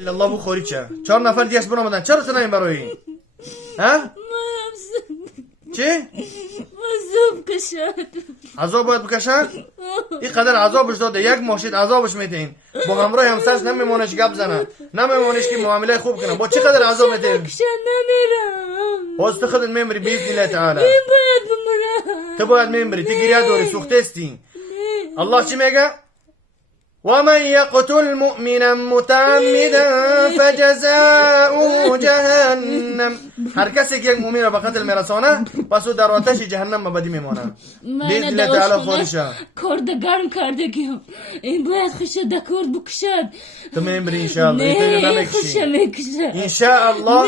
الله بخوری چه؟ 4 نفر دیگه برام اومدن. چرا تو نمی برای؟ ها؟ چی؟ عذاب کشد. عذاب باید بکشن؟ این قدر عذابش داده، یک ماشید عذابش میتین. با همراه همسرش نمیمونش گپ زنه، نمیمونش که معامله خوب کنه. با چی قدر عذاب میتین؟ کشد نمیرم. باز تو خودت میمری باذن الله تعالی. این باید بمرم. تو باید میمری، تو گریه داری، سوخته استی. الله چی میگه؟ ومن يقتل مؤمنا متعمدا فجزاؤه جهنم. هر کسی که یک مؤمن را به قتل میرسانه پس او در آتش جهنم ابدی میمانه. باذن الله تعالی خودشه کرد گرم کرده که این باید خوشه دکورد بکشد. تو میمری ان شاء الله. نه خوشه میکشد ان شاء الله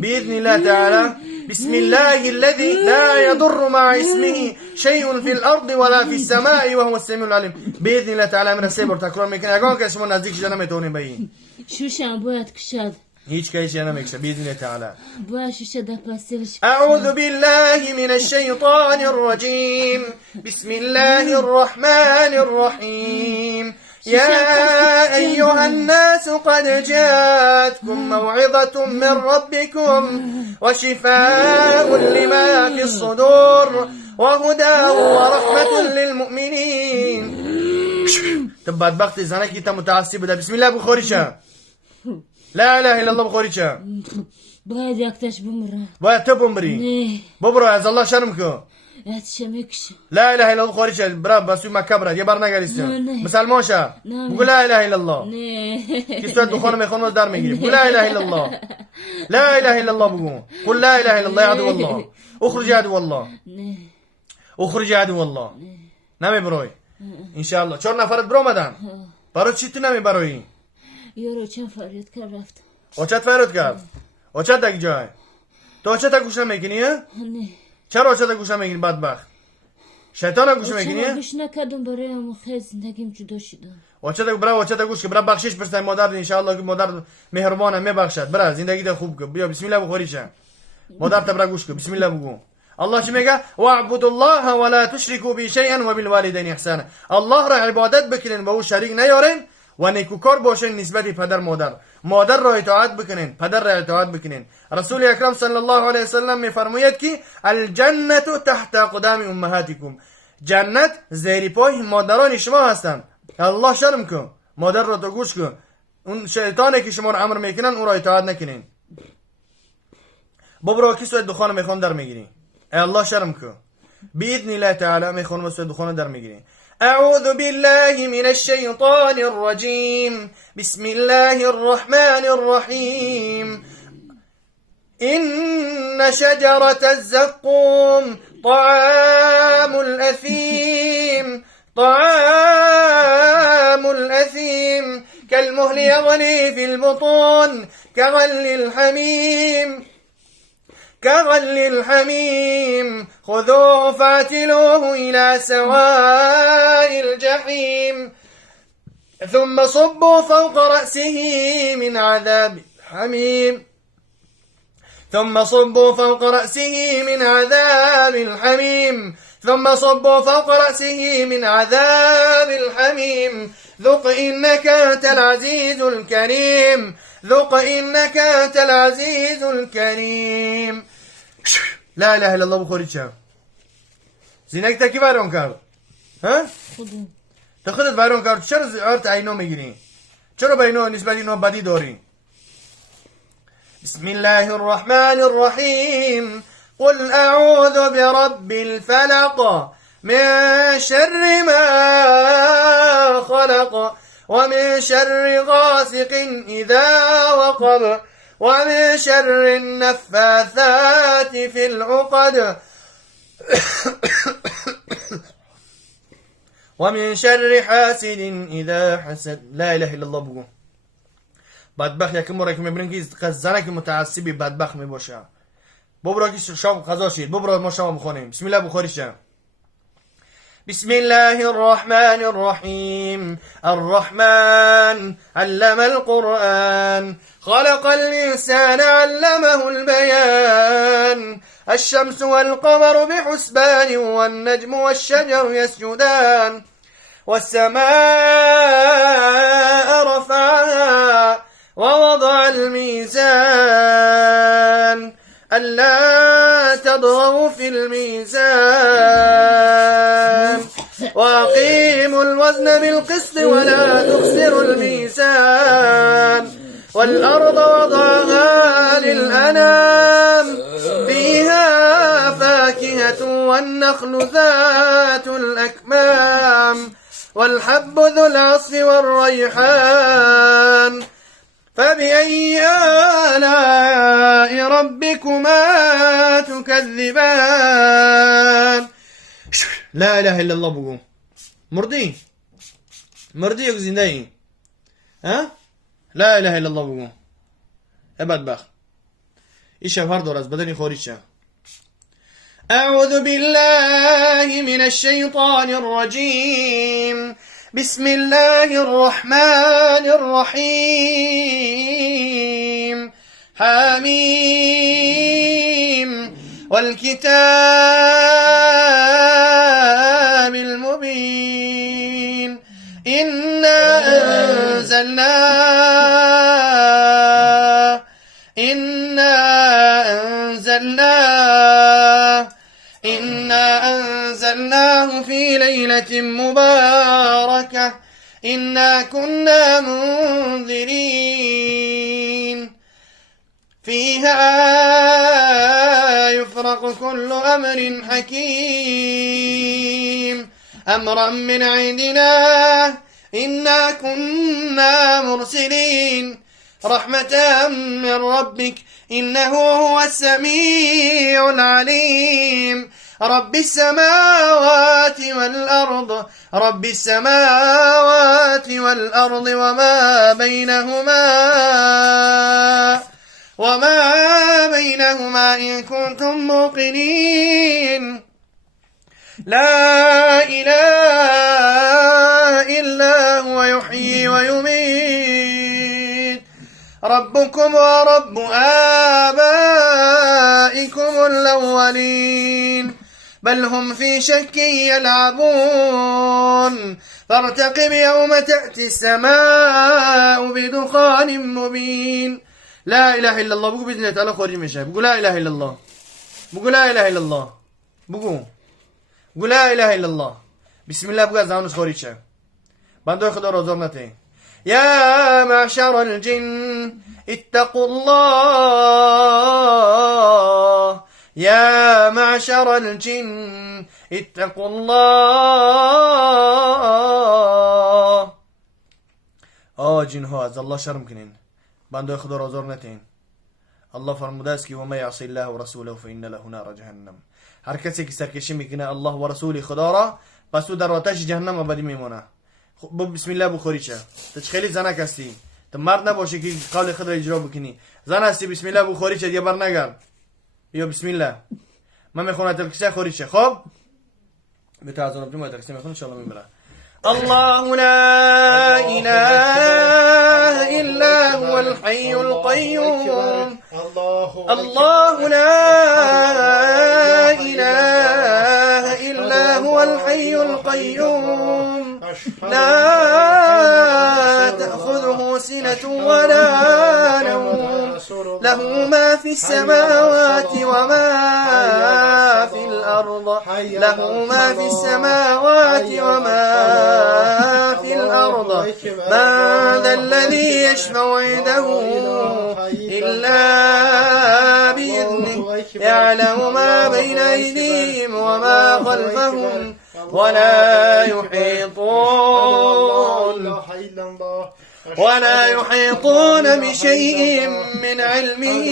باذن الله تعالی. بسم الله الذي لا يضر مع اسمه شيء في الارض ولا في السماء وهو السميع العليم. باذن الله تعالی من سه بار تکرار میکنه. اگه که شما نزدیک شده نمیتونین بگین شوشم باید کشد. هیچ کاری نمیکشه باذن الله تعالی. باید شوشه دپاسیلش. اعوذ بالله من الشيطان الرجيم. بسم الله الرحمن الرحيم. يا أيها الناس قد جاءتكم موعظة من ربكم وشفاء لما في الصدور وهدى ورحمة للمؤمنين. طب بدبخت زنك انت متعصب ده. بسم الله بخوريشه. لا اله الا الله بخوريشه. باید یکتش بمره. باید تو بمری. نه ببرو از الله شرم کو. یادش میکشه. لا اله الا الله بخوريشه. برا بس مكه برا یه بار نگریستم مسلمان شه. بگو لا اله الا الله. نه کی تو دخان میخونه در میگیری. بگو لا اله الا الله. لا اله الا الله بگو. قل لا اله الا الله يا عدو الله. اخرج يا عدو الله. نه اخرج يا عدو الله. نمی بروی ان شاء الله. 4 نفرت برو اومدن. برای چی تو نمی بروی؟ یارو چند فریاد کرد رفت. اوچت فریاد کرد. اوچت دیگه جای. تو اوچت گوش نمیکنی؟ نه چرا اوچت گوش نمیکنی بدبخت؟ شیطان گوش چرا میکنی؟ گوش نکردم برای همون خیلی زندگیم جدا شدم. اوچت برا اوچت گوش که برا بخشش برسای مادر ان شاء الله که مادر مهربانه میبخشد. برا زندگی ده خوب کن. بیا بسم الله بخوری شه. مادر تبرا گوش کن. بسم الله بگو. الله چی میگه؟ واعبدوا الله ولا تشركوا به شيئا وبالوالدين احسانا. الله را عبادت بکنین با او شریک نیارین و نیکوکار باشین نسبت پدر مادر. مادر را اطاعت بکنین، پدر را اطاعت بکنین. رسول اکرم صلی الله علیه وسلم میفرماید که الجنه تحت اقدام امهاتکم. جنت زیر پای مادران شما هستند. الله شرم کن. مادر را تو گوش کن. اون شیطانی که شما را امر میکنن اون را اطاعت نکنین. بابرو کی سوی دخان میخوام در میگیری. الله شرم کن. باذن الله تعالی میخوام سوی دخان در میگیری. أعوذ بالله من الشيطان الرجيم. بسم الله الرحمن الرحيم. إن شجرة الزقوم طعام الأثيم طعام الأثيم كالمهل يغلي في البطون كغلي الحميم خذوه فاعتلوه إلى سواء الجحيم ثم صبوا فوق رأسه من عذاب الحميم ثم صبوا فوق رأسه من عذاب الحميم ثم صبوا فوق رأسه من عذاب الحميم ذق إنك أنت العزيز الكريم ذق إنك أنت العزيز الكريم. لا إله إلا الله بخوری چه؟ زینک تا کی ویران کرد؟ ها؟ خودم. تا خودت ویران کرد. چرا زیارت اینو میگیری؟ چرا به اینو نسبت اینو بدی داری؟ بسم الله الرحمن الرحيم. قل أعوذ برب الفلق من شر ما خلق ومن شر غاسق إذا وقب ومن شر النفاثات في العقد ومن شر حاسد إذا حسد. لا إله إلا الله بگو. بدبخت یکی مرا که میبینیم که زنه که متعصبی بدبخت میباشه. ببرو که شام قضا شید. ببرو ما شام بخونیم. بسم الله بخوری شه. بسم الله الرحمن الرحيم. الرحمن علم القرآن خلق الإنسان علمه البيان. الشمس والقمر بحسبان والنجم والشجر يسجدان والسماء رفعها ووضع الميزان ألا تطغوا في الميزان وأقيموا الوزن بالقسط ولا تخسروا الميزان والأرض وضعها للأنام فيها فاكهة والنخل ذات الأكمام والحب ذو العصف والريحان فبأي آلاء ربكما تكذبان. لا إله إلا الله بقول مرضي يقزندين ها لا إله إلا الله بقول أبد بخ إيش هفرد ورز بدني خوريشة. أعوذ بالله من الشيطان الرجيم. بسم الله الرحمن الرحيم. حميم والكتاب المبين إنا أنزلناه في ليلة مباركة إنا كنا منذرين فيها يفرق كل أمر حكيم أمرا من عندنا إنا كنا مرسلين رحمة من ربك إنه هو السميع العليم. رب السماوات والأرض وما بينهما إن كنتم موقنين. لا إله إلا هو يحيي ويميت ربكم ورب آبائكم الأولين بل هم في شك يلعبون فارتقب يوم تأتي السماء بدخان مبين. لا إله إلا الله بقول بإذن الله تعالى خوري مشاه بقول لا إله إلا الله بقول لا إله إلا الله بقول لا إله إلا الله. بسم الله بقول زانوس خوري شاه بندو خدا روزورنته. يا معشر الجن اتقوا الله يا معشر الجن اتقوا الله. جن ها از الله شرم کنین بنده خدا را آزار نتین. الله فرموده است که و من یعصی الله و رسوله فإن له نار جهنم. هر کسی که سرکشی میکنه الله و رسول خدا را پس او در آتش جهنم ابدی میمونه. بسم الله بخوری چه تو خیلی زنک هستی تو مرد نباشی که قول خود را اجرا بکنی. زن هستی بسم الله بخوری چه دیگه بر نگرد یا بسم الله من میخونم تلکسه خوری چه. خب بتا از اون ما تلکسه میخونم ان شاء الله میبره. الله لا إله إلا هو الحي القيوم الله لا إله إلا هو الحي القيوم لا تأخذه سنة ولا نوم له ما في السماوات وما في الأرض له ما في السماوات وما في الأرض من ذا الذي يشفع عنده إلا بإذنه يعلم ما بين أيديهم وما خلفهم ولا يحيطون بشيء من علمه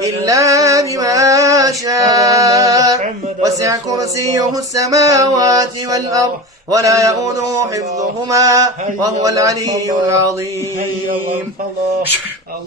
إلا بما شاء وسع كرسيه السماوات والأرض ولا يؤوده حفظهما وهو العلي العظيم.